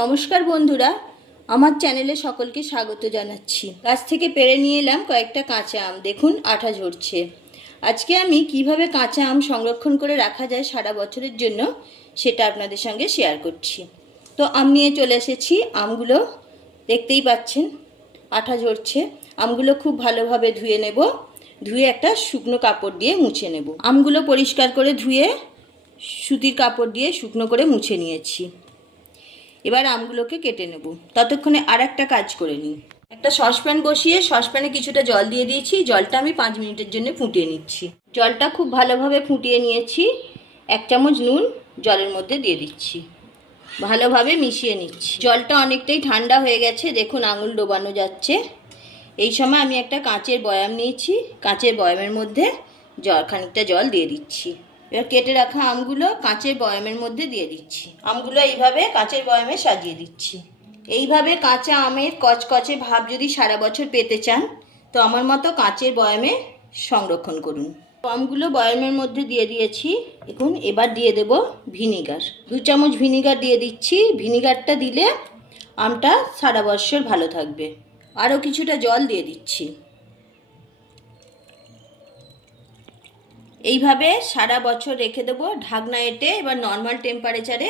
নমস্কার বন্ধুরা, আমার চ্যানেলে সকলকে স্বাগত জানাচ্ছি। গাছ থেকে পেড়ে নিয়ে এলাম কয়েকটা কাঁচা আম। দেখুন আঠা ঝরছে। আজকে আমি কিভাবে কাঁচা আম সংরক্ষণ করে রাখা যায় সারা বছরের জন্য সেটা আপনাদের সঙ্গে শেয়ার করছি। তো আম নিয়ে চলে এসেছি। আমগুলো দেখতেই পাচ্ছেন আঠা ঝরছে। আমগুলো খুব ভালোভাবে ধুয়ে নেব। ধুয়ে একটা শুকনো কাপড় দিয়ে মুছে নেব। আমগুলো পরিষ্কার করে ধুয়ে সুতির কাপড় দিয়ে শুকনো করে মুছে নিয়েছি। এবার আমগুলোকে কেটে নেব। ততক্ষণে আর একটা কাজ করে নিই। একটা সসপ্যান বসিয়ে সসপ্যানে কিছুটা জল দিয়ে দিয়েছি। জলটা আমি 5 মিনিটের জন্য ফুটিয়ে নিচ্ছি। জলটা খুব ভালোভাবে ফুটিয়ে নিয়েছি। 1 চামচ নুন জলের মধ্যে দিয়ে দিচ্ছি। ভালোভাবে মিশিয়ে নিচ্ছি। জলটা অনেকটাই ঠান্ডা হয়ে গেছে। দেখুন আঙুল ডোবানো যাচ্ছে। এই সময় আমি একটা কাঁচের বয়াম নিয়েছি। কাঁচের বয়ামের মধ্যে খানিকটা জল দিয়ে দিচ্ছি। এবার কেটে রাখা আমগুলো কাঁচের বয়ামের মধ্যে দিয়ে দিচ্ছি। আমগুলো এইভাবে কাঁচের বয়ামে সাজিয়ে দিচ্ছি। এইভাবে কাঁচা আমের কচকচে ভাব যদি সারা বছর পেতে চান তো আমার মতো কাঁচের বয়ামে সংরক্ষণ করুন। আমগুলো বয়ামের মধ্যে দিয়ে দিয়েছি। দেখুন এবার দিয়ে দেব ভিনিগার। 2 চামচ ভিনিগার দিয়ে দিচ্ছি। ভিনিগারটা দিলে আমটা সারা বছর ভালো থাকবে। আরও কিছুটা জল দিয়ে দিচ্ছি। এইভাবে সারা বছর রেখে দেবো ঢাকনা এঁটে। এবার নর্মাল টেম্পারেচারে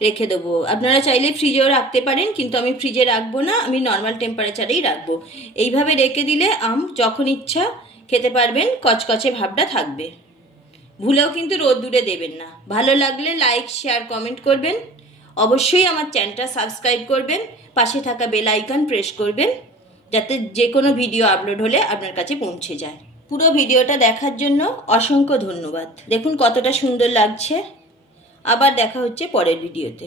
রেখে দেবো। আপনারা চাইলে ফ্রিজেও রাখতে পারেন, কিন্তু আমি ফ্রিজে রাখবো না, আমি নর্মাল টেম্পারেচারেই রাখবো। এইভাবে রেখে দিলে আম যখন ইচ্ছা খেতে পারবেন, কচকচে ভাবটা থাকবে। ভুলেও কিন্তু রোদ্দুরে দেবেন না। ভালো লাগলে লাইক, শেয়ার, কমেন্ট করবেন। অবশ্যই আমার চ্যানেলটা সাবস্ক্রাইব করবেন। পাশে থাকা বেল আইকন প্রেস করবেন, যাতে যে কোনো ভিডিও আপলোড হলে আপনার কাছে পৌঁছে যায়। পুরো ভিডিওটা দেখার জন্য অসংখ্য ধন্যবাদ। দেখুন কতটা সুন্দর লাগছে। আবার দেখা হচ্ছে পরের ভিডিওতে।